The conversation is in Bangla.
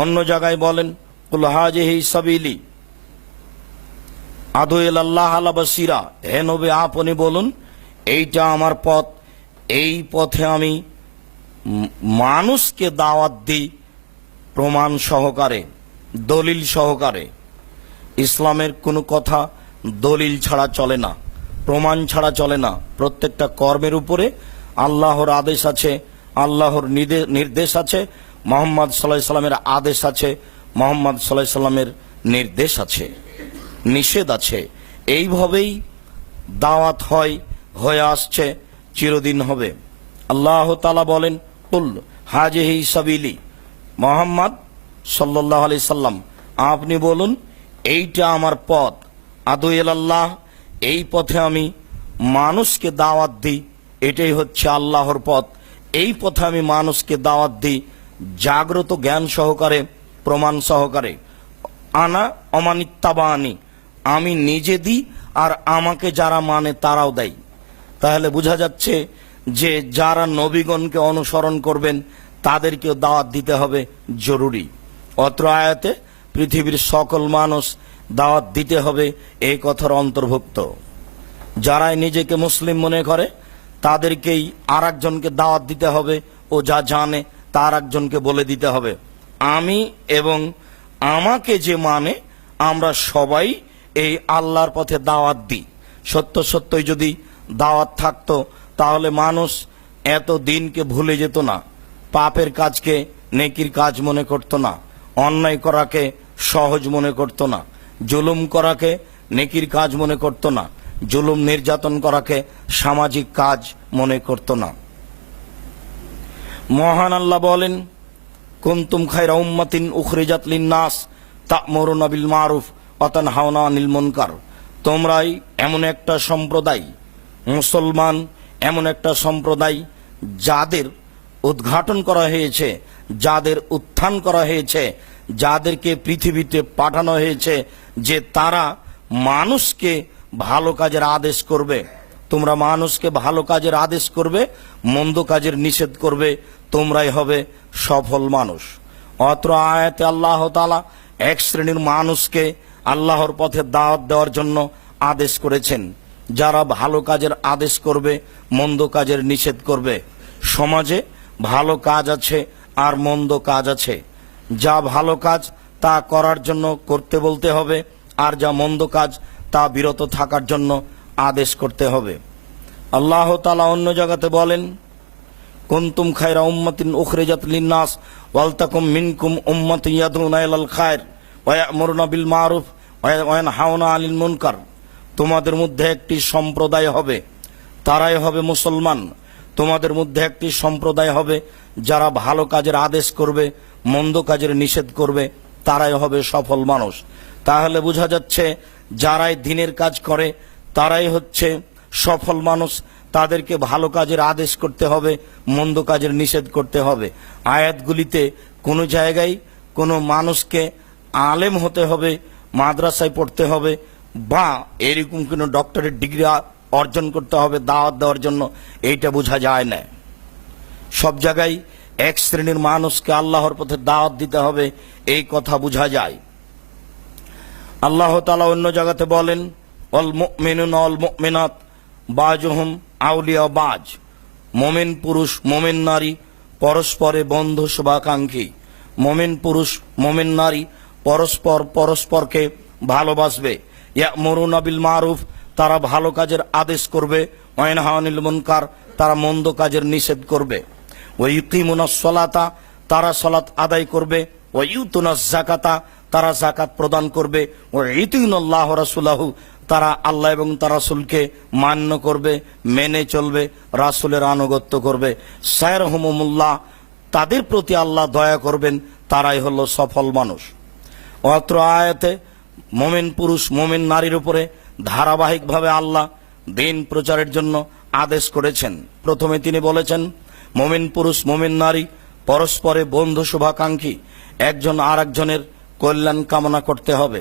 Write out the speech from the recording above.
অন্য জায়গায় বলেন সাবিলি। আদুয়েল আল্লাহ আলা হে নবী, আপনি বলুন, এইটা আমার পথ। এই পথে আমি মানুষকে দাওয়াত দিই প্রমাণ সহকারে, দলিল সহকারে। ইসলামের কোনো কথা দলিল ছাড়া চলে না, প্রমাণ ছাড়া চলে না। প্রত্যেকটা কর্মের উপরে আল্লাহর আদেশ আছে, আল্লাহর নির্দেশ আছে মোহাম্মদ সাল্লাহ সাল্লামের আদেশ আছে, মোহাম্মদ সাল্লাহ সাল্লামের নির্দেশ আছে, নিষেধ আছে। এইভাবেই দাওয়াত হয়, হয়ে আসছে, চিরদিন হবে। আল্লাহ তালা বলেন, কুল হাজেহি সাবিলি। মোহাম্মদ সাল্লাহ আলি সাল্লাম, আপনি বলুন, এইটা আমার পথ। আদুয়েল আল্লাহ এই পথে আমি মানুষকে দাওয়াত দিই, এটাই হচ্ছে আল্লাহর পথ। এই পথে আমি মানুষকে দাওয়াত দিই জাগ্রত জ্ঞান সহকারে, প্রমাণ সহকারে। আনা অমানিত্যাবানি আমি নিজে দিই আর আমাকে যারা মানে তারাও দেয়। তাহলে বোঝা যাচ্ছে যে যারা নবীগণকে অনুসরণ করবেন, তাদেরকেও দাওয়াত দিতে হবে জরুরি। অত্র আয়াতে পৃথিবীর সকল মানুষ দাওয়াত দিতে হবে এই কথার অন্তর্ভুক্ত। যারাই নিজেকে মুসলিম মনে করে, তাদেরকেই আর দাওয়াত দিতে হবে ও যা জানে তার একজনকে বলে দিতে হবে। আমি এবং আমাকে যে মানে আমরা সবাই এই আল্লাহর পথে দাওয়াত দিই। সত্য সত্যই যদি দাওয়াত থাকতো, তাহলে মানুষ এত দিনকে ভুলে যেত না। পাপের কাজকে নেকির কাজ মনে করতো না। অন্যায় করাকে সহজ মনে করতো না। জুলুম করাকে নেকির কাজ মনে করতো না। জুলুম নির্যাতন করাকে সামাজিক কাজ মনে করতো না। মহান আল্লাহ বলেন, কুন্তুম খাইরা উম্মাতিন উখরিজাত লিন্নাস তা'মুরুনা বিল মারুফ ওয়া তানহাউনা আনিল মুনকার। তোমরাই এমন একটা সম্প্রদায়, মুসলমান এমন একটা সম্প্রদায় যাদের উদ্ঘাটন করা হয়েছে, যাদের উত্থান করা হয়েছে, যাদেরকে পৃথিবীতে পাঠানো হয়েছে যে তারা মানুষকে ভালো কাজের আদেশ করবে। তোমরা মানুষকে ভালো কাজের আদেশ করবে, মন্দ কাজের নিষেধ করবে। তোমরাই হবে সফল মানুষ। অত্র আয়াতে আল্লাহ তালা এক শ্রেণির মানুষকে আল্লাহর পথে দাওয়াত দেওয়ার জন্য আদেশ করেছেন। যারা ভালো কাজের আদেশ করবে, মন্দ কাজের নিষেধ করবে। সমাজে ভালো কাজ আছে আর মন্দ কাজ আছে। যা ভালো কাজ তা করার জন্য করতে বলতে হবে, আর যা মন্দ কাজ তা বিরত থাকার জন্য আদেশ করতে হবে। আল্লাহ তালা অন্য জায়গাতে বলেন কুনতুম খায়রা উম্মাতিন উখরিজাত লিন্নাস, ওয়ালতাকুম মিনকুম উম্মাতুন ইয়াদুনা ইলাল খায়র, ওয়া ইয়ামুরুনা বিল মারুফ, ওয়া ইয়ানহাউনা আনিল মুনকার। তোমাদের মধ্যে একটি সম্প্রদায় হবে, তারাই হবে মুসলমান। তোমাদের মধ্যে একটি সম্প্রদায় হবে, যারা ভালো কাজের আদেশ করবে, মন্দ কাজের নিষেধ করবে, তারাই হবে সফল মানুষ। তাহলে বোঝা যাচ্ছে, যারাই দিনের কাজ করে, তারাই হচ্ছে সফল মানুষ। তাদেরকে ভালো কাজের আদেশ করতে হবে, মন্দ কাজের নিষেধ করতে হবে। আয়াতগুলিতে কোনো জায়গায় কোনো মানুষকে আলেম হতে হবে, মাদ্রাসায় পড়তে হবে বা এরকম কোনো ডক্টরের ডিগ্রি অর্জন করতে হবে, দাওয়াত দেওয়ার জন্য, এইটা বোঝা যায় না। সব জায়গায় এক শ্রেণির মানুষকে আল্লাহর পথে দাওয়াত দিতে হবে, এই কথা বোঝা যায়। আল্লাহ তালা অন্য জায়গাতে বলেন অল মেনুন অল মেনাত বাজহম আউলিয়া বাজ, মোমেন পুরুষ, মোমেন নারী, পরস্পরে বন্ধু শুভাকাঙ্ক্ষী। মোমেন পুরুষ, মোমেন নারী, পরস্পর পরস্পরকে ভালোবাসবে। ইয়া মরুন আবিল মারুফ, তারা ভালো কাজের আদেশ করবে। ওয়াইনহানিল মুনকার, তারা মন্দ কাজের নিষেধ করবে। ওই সলাতা, তারা সলাত আদায় করবে। ও ইউতুনাস জাকাতা তারা জাকাত প্রদান করবে। ও ইতিউল্লাহ রাসুলাহু তারা আল্লাহ এবং তার রাসুলকে মান্য করবে, মেনে চলবে, রাসুলের আনুগত্য করবে। সায়ের হুমুল্লাহ তাদের প্রতি আল্লাহ দয়া করবেন, তারাই হলো সফল মানুষ। অত্র আয়াতে, মোমেন পুরুষ, মোমেন নারীর উপরে ধারাবাহিকভাবে আল্লাহ দিন প্রচারের জন্য আদেশ করেছেন। প্রথমে তিনি বলেছেন, মোমেন পুরুষ, মোমেন নারী, পরস্পরে বন্ধু শুভাকাঙ্ক্ষী, একজন আর কল্যাণ কামনা করতে হবে।